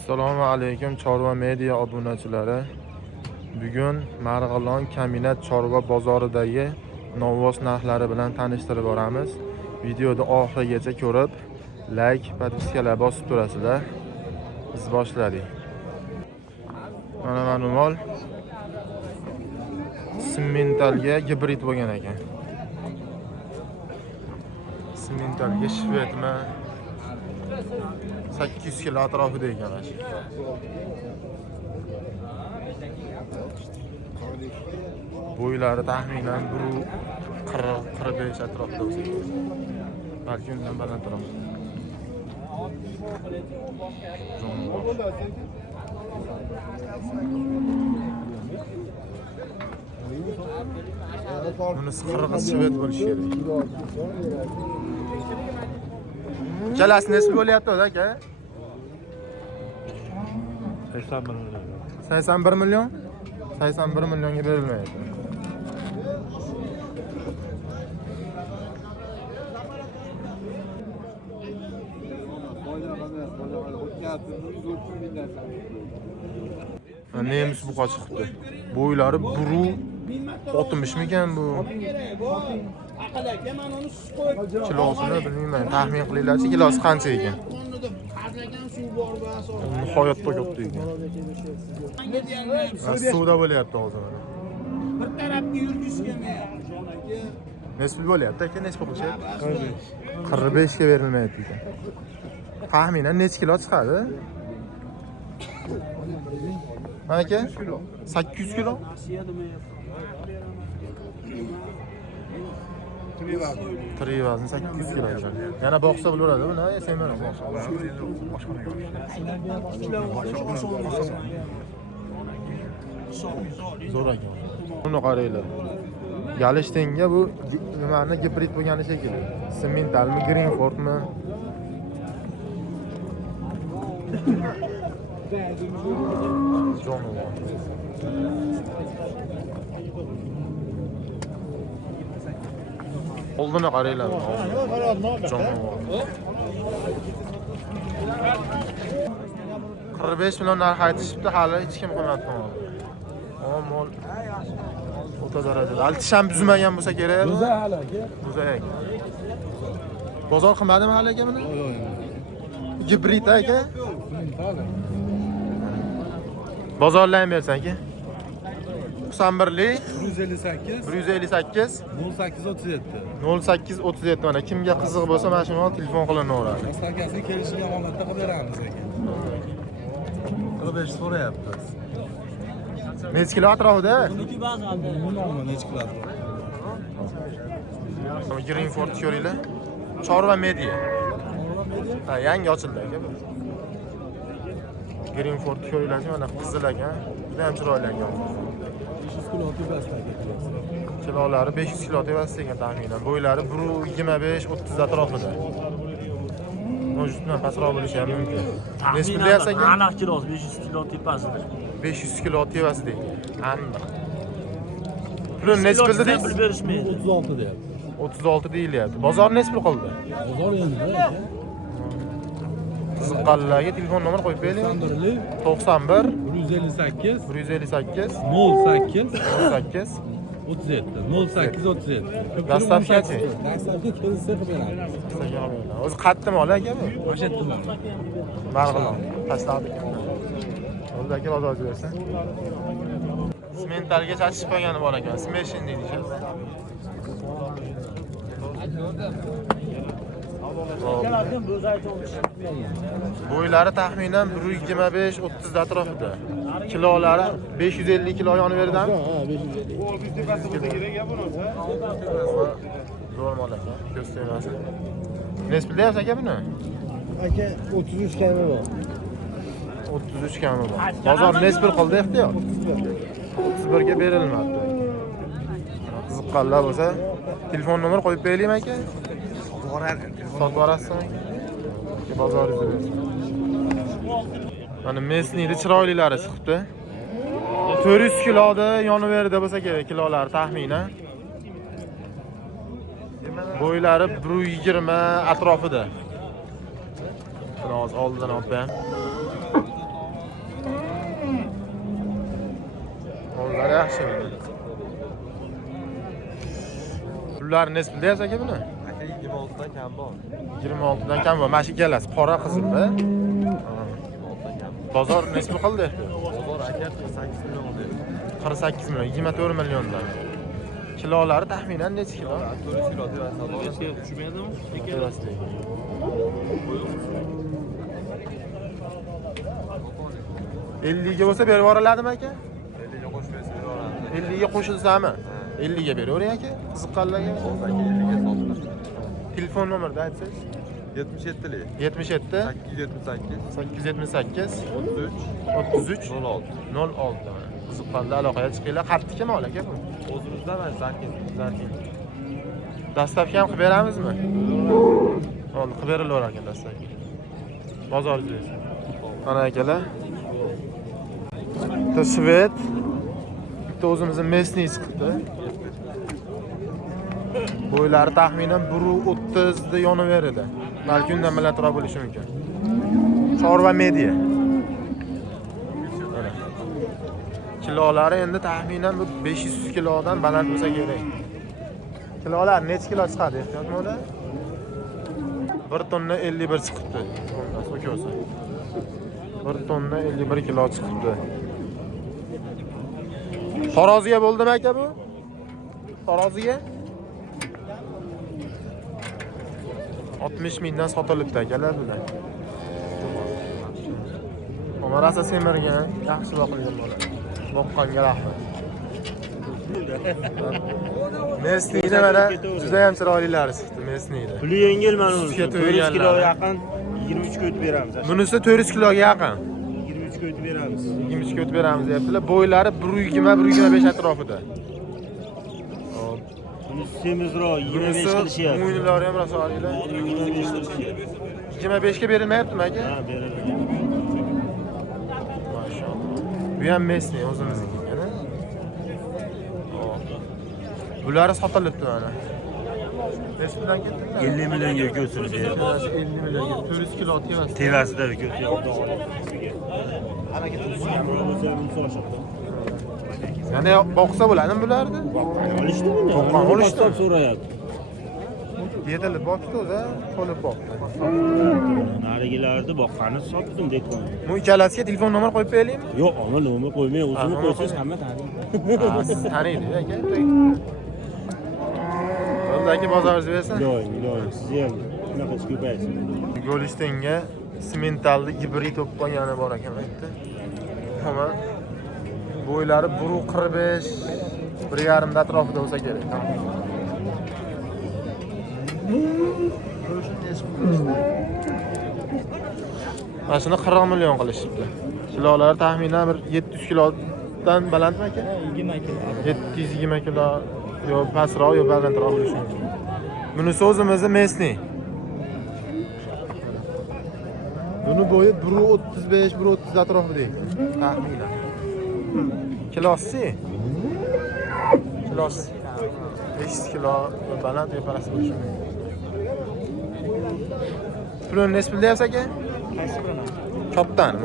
Assalomu alaykum Chorva media obunachilari. Bugun Marg'ilon Kaminat Chorva bozoridagi novvos narxlari bilan tanishtirib boramiz. Videoni oxirigacha ko'rib, like, podpiskalar bosib turasizlar. Biz boshladik. Mana mol simmentalga gibrid bo'lgan ekan. Simmentalga shvetmi 800 kilo atrofida ekan mana shu. Bo'ylari taxminan 1.40-45 atrofida bo'lsa kerak. Balki undan balandroq. Bunisi qirg'iz shvet bo'lishi kerak. Jalasi nesbi bo'lyapti aka? 81 million. 81 million? 81 millionga berilmaydi. Neymiş bu çıktı? Boyları buru 60 mikan bu? Kilosini bilmayman. Taxmin qilinglarchi, kilosi qancha ekan? Nihoyatda katta ekan. Suvda bo'lyapti hozir. Bir tarafga yurgizgan. Nesbi bo'lyapti aka, nesbi qilishyapti? 45 ga berilmayapti ekan. Taxminan necha kilo chiqadi? Aka? 800 kilo? Tri vazn 800 kilo ekan. Yana boqsa bo'laveradi buni, semirib boqsa. Zo'r ekan. Buni qaranglar. Galishtenga bu nimani gibrid bo'lgani shekilli. Simmentalmi, Greenfordmi? Jonivor. Oldini qaranglar. Jonivor. 45 million narx aytishibdi, hali hech kim qilmabdi. Mol o'ta darajada. Altish ham buzmagan bo'lsa kerak. Buza hali aka. Buza ekan. Bozor qilmadimi hali aka buni? Gibrid aka. Bozorlayam bersan aka. 91lik 158 158 0837. 0837 mana kimga qiziq bo'lsa mana shunga telefon qilinaveradi. Mastakasi kelishgan holatda qilib beramiz aka. 45 so'rayapti. Necha kilo atrofida? Buniki ba'zan nima necha kilo atrofida? Greenford ko'ringlar. Chorva media. Ha, yangi ochildi aka bu. Greenford ko'ringlar, mana qizil ekan. Juda ham chiroyli ekan. 500 kilo tepasida aka. Kilolari 500 kilo tepasida ekan taxminan. Bo'ylari 1.25-30 atrofida. Mojutdan pastroq bo'lishi ham mumkin. Nesbi deyapsan aka? Aniq kilosi 500 kilo tepasida. 500 kilo tepasida. Aniq. Pulni nesbi dedingiz? Pul berishmaydi. 36 deyapti. 36 deyilyapti. Bozor nesbi qildi? Bozor endi aka. Qiziqqanlarga telefon nomer qo'yib bering. 91 91 158 158 08 08 37 08 37. Dastavkachi. Dastavka kelsa qilib beramiz. O'zi qattiq mol aka bu? O'sha tuman. Marg'ilon. Tashladik. O'zaki bozorchi bersan. Simmentalga chachib qolgani bor ekan. Smeshin deyishadi. Bo'ylari taxminan 125-30 atrofida. Kilolari 550 kilo yonib berdimi? Ha, 550. Zo'r mol ekan. Ko'rsatmasin. Nesbi deyapsiz aka buni? Aka 33 kami bor. 33 kami bor. Bozor nesbi qildi ehtiyot. 31 ga berilmadi. Qiziqqanlar bo'lsa, telefon nomer qo'yib beraymi aka? Sotib borasizmi? Bozoringizni bersin. Mana mesniyda chiroylilari chiqibdi. 400 kiloda yonaverdi bo'lsa kerak kilolari taxminan. Bo'ylari 120 atrofida. Biroz oldidan olib ham. yaxshi buni. Pullar nesbida yaz aka buni? Aka 26 dan kam bor. 26 dan kam bor. Mana shu ikkalasi qora qizilda. 26 dan kam. Bozor nesbi qildi? Bozor aka 48 million deydi. 48 million, 24 milliondan. Kilolari taxminan necha kilo? 400 kilo deb aytadi. Tushmaydimi? 50 ga bo'lsa berib yuboraladimi aka? 50 ga qo'shib bersa beradi. 50 ga qo'shilsami? 50 ga beravering aka. Qiziqqanlarga. Aka 50 ga sotdi. Telefon nomerni aytsangiz. 77 lik. 77 878 878 33 33 06. 06. Qiziqqanda aloqaga chiqinglar. Qattiqmi mol aka bu? O'zimizdan mana Zarkin. Dastavka ham qilib beramizmi? Hozir qilib berilar ekan dastavka. Bozoringiz. Mana akalar. Bitta svet. Bitta o'zimizning mesniy chiqibdi. Bo'ylari taxminan 1.30 da yonaveradi. Balki undan balandroq bo'lishi mumkin. Chorva media. Mana. Kilolari endi taxminan 500 kilodan baland bo'lsa kerak. Kilolar necha kilo chiqadi ehtiyotmi ular? 1 tonna 51 chiqibdi. Bundan so'kosi. 1 tonna 51 kilo chiqibdi. Xo'roziga bo'ldimi aka bu? Xo'roziga 60 mingdan sotilibdi akalar bular. Omarasa semirgan, yaxshi boqilgan bola. Boqqanga rahmat. Mesniyda mana juda ham chiroylilari chiqdi mesniyda. Puli yengil mana uni. Sutga 400 to'yganlar. kilo yaqin 23 ga o'tib beramiz. Bunisi 400 kiloga yaqin. 23 ga o'tib beramiz. 23 ga o'tib beramiz deyaptilar. Bo'ylari 1.20-1.25 atrofida. Hop. Buni semizroq 25 qilishyapti. Mo'ynilari ham rosa olinglar. 25 ga berilmayaptimi aka? Ha, beriladi. Mashallah. Bu ham mesniy o'zimizniki ekan. Bular sotilibdi mana. Resmidan ketdinglar. 50 millionga ko'chirdi. 50 millionga 400 kilo tevasi. Tevasida ko'chyapti. Yana boqsa bo'ladimi bularni? Olishdi buni. Boqqan olishdi. So'rayapti. Yetilib boqdi o'zi, to'lib boqdi. Narigilarni boqqani sotdim dekon. Bu ikkalasiga telefon nomer qo'yib beraylikmi? Yo'q, ona nomer qo'ymay, o'zini nomer qo'ysangiz qo'y. hamma taniydi. Ha, siz taniydi aka. O'zdagi bozoringiz bersin. Iloyim, sizni ham shunaqa ko'paysin. Golistonga sementalli gibrid o'pqongani bor ekan aytdi. Ama bo'ylari 1.45 1.5 atrofida bo'lsa kerak. Mana shuni 40 million qilishibdi. Kilolari taxminan bir 700 kilodan balandmi aka? 20 kilo. 720 kilo yo pastroq yo balandroq bo'lishi mumkin. Bunisi o'zimizni mesniy. Buni bo'yi 1.35 1.30 atrofida ekan. Taxminan. Kilosi 500 kilo baland yo past bo'lishi mumkin. Pulni nesbi deyapsiz aka? Qaysi birini? Kattani.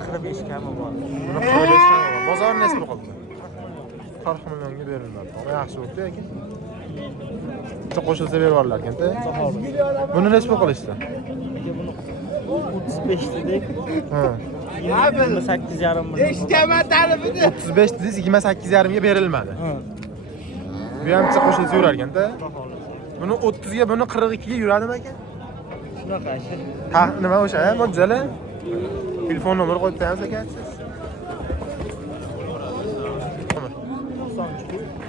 45 kami bor. Buni 45 kami. Bozor nesbi qildi. 40 millionga beriladi. Yaxshi bo'ldi aka. Bitta qo'shilsa berib yuborlar ekan-da. Buni nesbi qilishdi? Aka buni 35 dedik. Ha. 28,5 million. 35 dedingiz 28,5 ga berilmadi. Bu ham bitta qo'shilsa yurar ekan-da. Buni 30 ga, buni 42 ga yuradimi aka? Shunaqa aka. Ha, nima o'sha, mo'jali? Telefon nomer qo'yib qo'yamiz aka siz.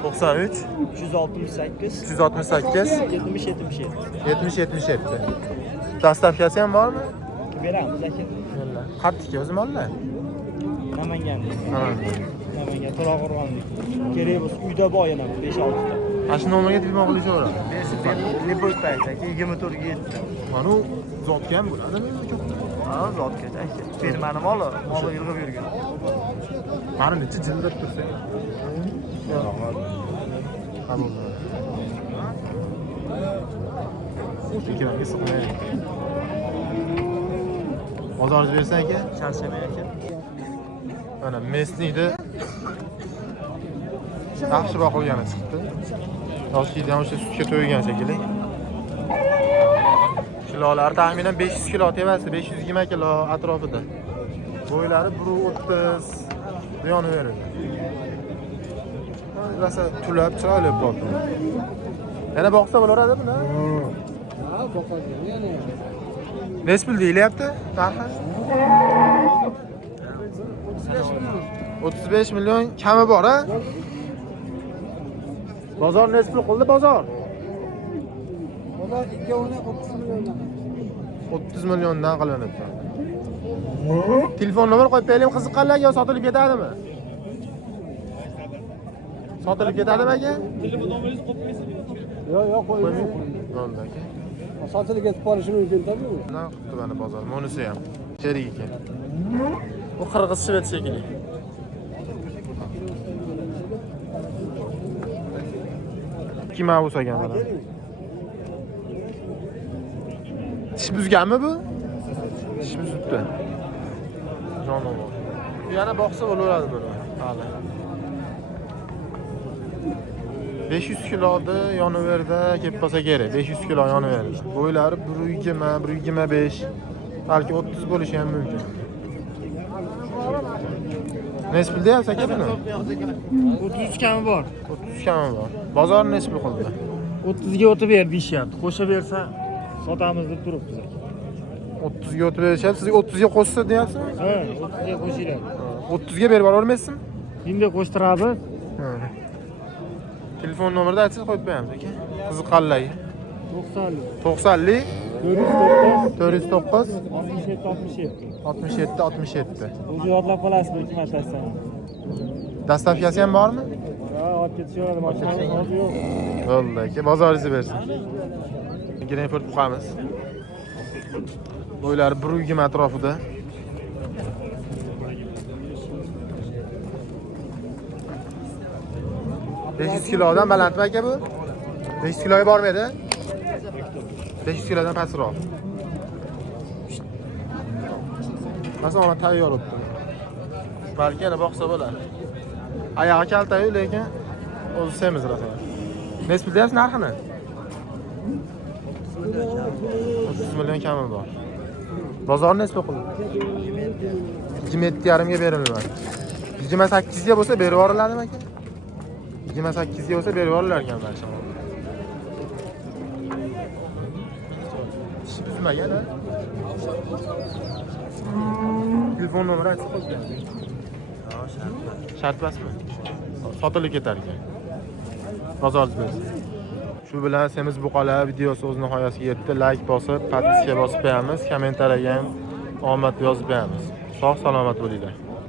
93 368 368 70 77. 70 77. Dastavkasi ham bormi? Beramiz aka. Yo'lla. Qattiqki o'zim ollar. Namanganlik. Ha. Namangan To'raqo'rg'onlik. Kerak bo'lsa uyda bor yana 5-6 ta. Mana shu nomerga telefon qilishaveradi. Liboj payt aka 24 ga 7. Mana u zotga ham bo'ladimi? Ha, zotga aka. Firmani moli yig'ib yurgan. Qani necha jildab tursa. Ha bo'ldi. Ikkilangi siqmay. Bozoringiz bersa aka? Charchamay aka. Mana mesniyda Yaxshi boqilgani chiqdi. Yoshlikdan o'sha sutga to'ygan shekilli. Kilolar taxminan 500 kilo tevasi, 520 kilo atrofida. Bo'ylari 1.30 yonaveradi. Rosa tulab chiroyli bo'ldi. Yana boqsa bo'laveradi buni. Ha, boqadi. Yana. Necha pul deyilyapti? Narxi? 35 million kami bor, ha? Bozor necha pul qildi bozor? Ular ikkovini 30 milliondan. 30 milliondan qilinibdi. Telefon nomer qo'yib beraylik, qiziqqanlarga sotilib ketadimi? Sotilib ketadimi aka? Telefon nomeringizni qo'yib qo'yasiz. Yo'q, qo'ying. Bo'ldi aka. Sotilib ketib qolishi mumkin tabii. Nima qilibdi mana bozor? Monisi ham sherik ekan. Bu qirg'iz shved shekilli. Kim avus ekan mana? Tish buzganmi bu? Tish buzibdi. Jonivor. Yana boqsa bo'laveradi buni. Hali. 500 kiloda yonaverdi, kelib qolsa kerak. 500 kilo yonaverdi. Bo'ylari 120, 125, balki 30 bo'lishi ham mumkin. Necha pul deyapsiz aka buni? 33 kami bor. 30 kami bor. Bozor necha pul qildi? 30 ga o'tib ber deyishyapti. Qo'sha bersa sotamiz deb turibmiz. 30 ga o'tib berishyapti. Sizga 30 ga qo'shsa deyapsizmi? Ha, 30 ga qo'shiladi. 30 ga berib yubormaysiz? Endi qo'shtiramiz. Ha. Telefon nomerni aytsangiz qo'yib qo'yamiz aka. Qiziqqanlarga. 90 90 409 409 67 67 67. O'zi yodlab qolasiz bir ikki martasini. Dastavkasi ham bormi? Ha, olib ketishaveradi, mashinamiz hozir yo'q. Bo'ldi aka, bozoringizni bersin. Grenford buqamiz. Bo'ylari 120 atrofida. $500 kilodan balandmi aka bu? 500 kiloga bormaydi? 500 kilodan pastroq. Masalan, tayyor o'tdi. Balki yana boqsa bo'ladi. Oyog'i kaltayu, lekin o'zi semiz rosa. Necha pul deyapsiz narxini? 30 million kami bor. Bozor necha pul qildi? 27,5 ga beriladi. 28 ga bo'lsa berib yuboriladimi aka? 28 ga bo'lsa berib yuborilar ekan barcha. Tuzmagan, ha? Telefon nomeri aytib qo'ying. Shart basmi? Sotilib ketar ekan. Bozoringiz. Shu bilan semiz buqalar videosi o'z nihoyasiga yetdi. Like bosib, podpiska bosib qo'yamiz, kommentariyaga ham omad yozib qo'yamiz. Sog' salomat bo'linglar.